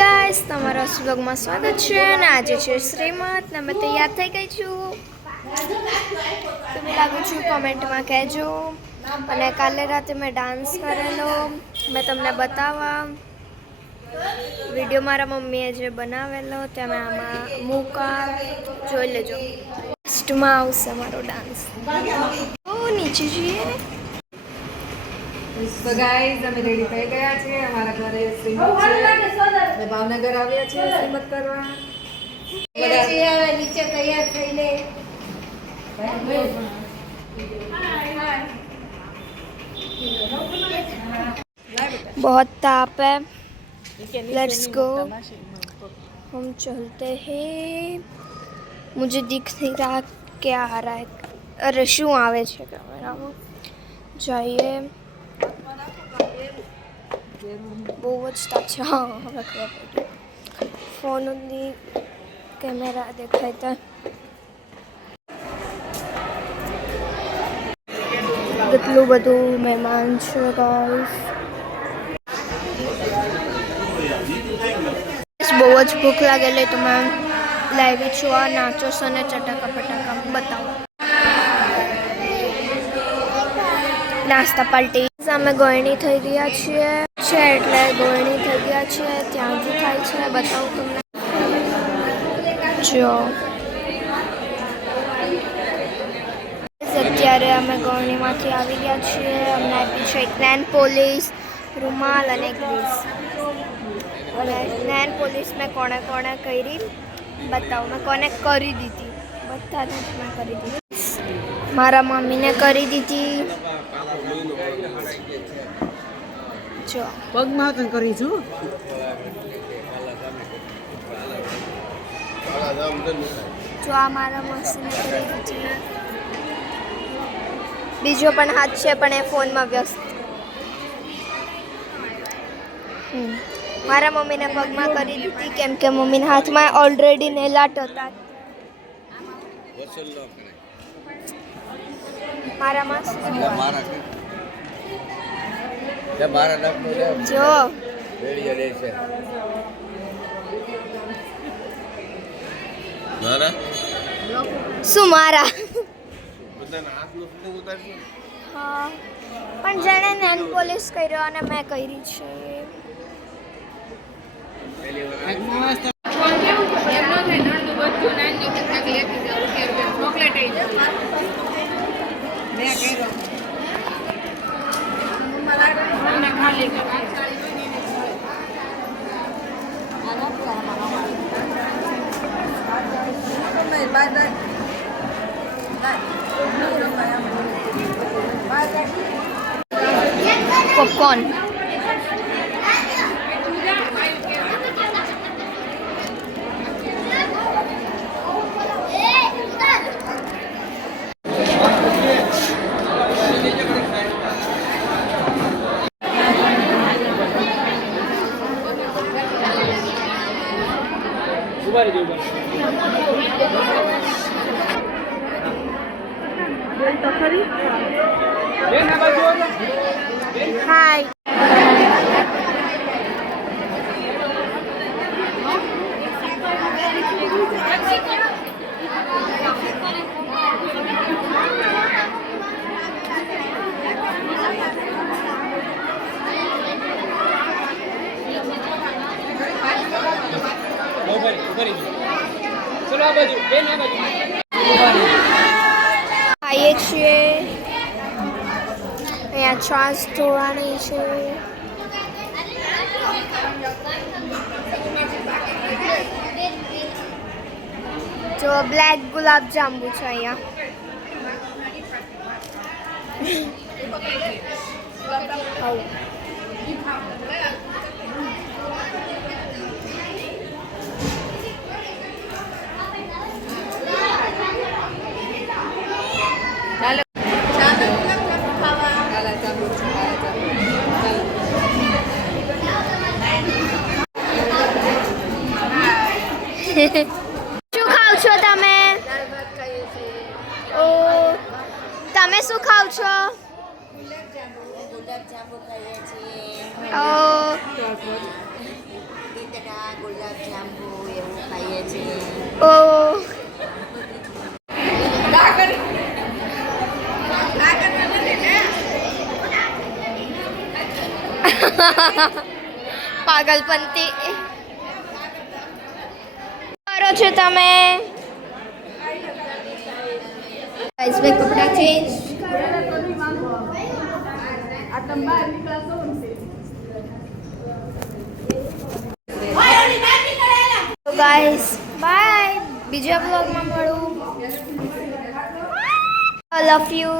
Guys, તમારા વ્લોગમાં સ્વાગત છે અને આજે છે શ્રીમત ને મેં તૈયાર થઈ ગઈ છું. કેવી લાગુ છું કોમેન્ટમાં કહેજો. અને કાલે રાતે મેં ડાન્સ કરેલો, મેં તમને બતાવવા વિડીયો મારા મમ્મીએ જે બનાવેલો તે મેં આમાં મૂકા, જોઈ લેજો. લાસ્ટમાં આવશે મારો ડાન્સ. નીચે જઈએ. તો ગાઈઝ અમે રેડી થઈ ગયા છે. અમારા ઘરે શ્રીમત છે. અમે ભાવનગર આવ્યા છીએ શ્રીમત કરવા. નીચે તૈયાર થઈ લે. बहुत ताप है, लेट्स गो. हम चलते हैं. मुझे दिख नहीं रहा क्या आ रहा है. अरे શું આવે છે કેમેરામાં. જઈએ. બહુ જ તાપ છે. હા, હવે ખબર પડી. ફોનની કેમેરા દેખાય તો કેટલું બધું મહેમાન છે ગાઈસ. બહુ જ ભૂખ લાગેલી તો મેં લાવી છું આ નાચોસ અને ચટાકા પટાકા. બતાવો નાસ્તા પાર્ટી. અમે ગોળણી થઈ ગયા છીએ એટલે ગોળણી થઈ ગયા છીએ. ત્યાં જ થાય છે, બતાવું તમને. જો અત્યારે અમે ગોળણીમાંથી આવી ગયા છીએ. અમને આપી છે એક નેન પોલીસ, રૂમાલ અને એક ગ્રીસ. અને નેન પોલીસ મેં કોણે કોણે કરી બતાવું. મેં કોને કરી દીધી, બધાને મેં કરી દીધી. મારા મમ્મીને કરી દીધી. જો પગમાં કઈ કરી છું. જો આ મારા માસીને કરી દીધી. બીજો પણ હાથ છે પણ એ ફોનમાં વ્યસ્ત. મારા મમ્મીને પગમાં કરી દીધી કેમ કે મમ્મીના હાથમાં ઓલરેડી નેલ આર્ટ હતા. મારા માસી જો શું મારા હા, પણ જેણે નેન પોલિશ કર્યો અને મેં કરી છે. પોપકોર્ન. હાય. ખાઈએ છીએ. અહીંયા છાશ ધોવાની છે. જો બ્લેક ગુલાબ જાંબુ છે અહીંયા. શું ખાવ છો તમે? ઓ, તમે શું ખાવ છો? ઓ ગુલાબ જાંબુ એવું ખાઈએ છીએ. ઓ પાગલપંતી કરો છો તમે? ગાઈસ મેં કપડાં ચેન્જ તો ગાઈસ બાય, બીજા બ્લોગમાં મળું. I love you.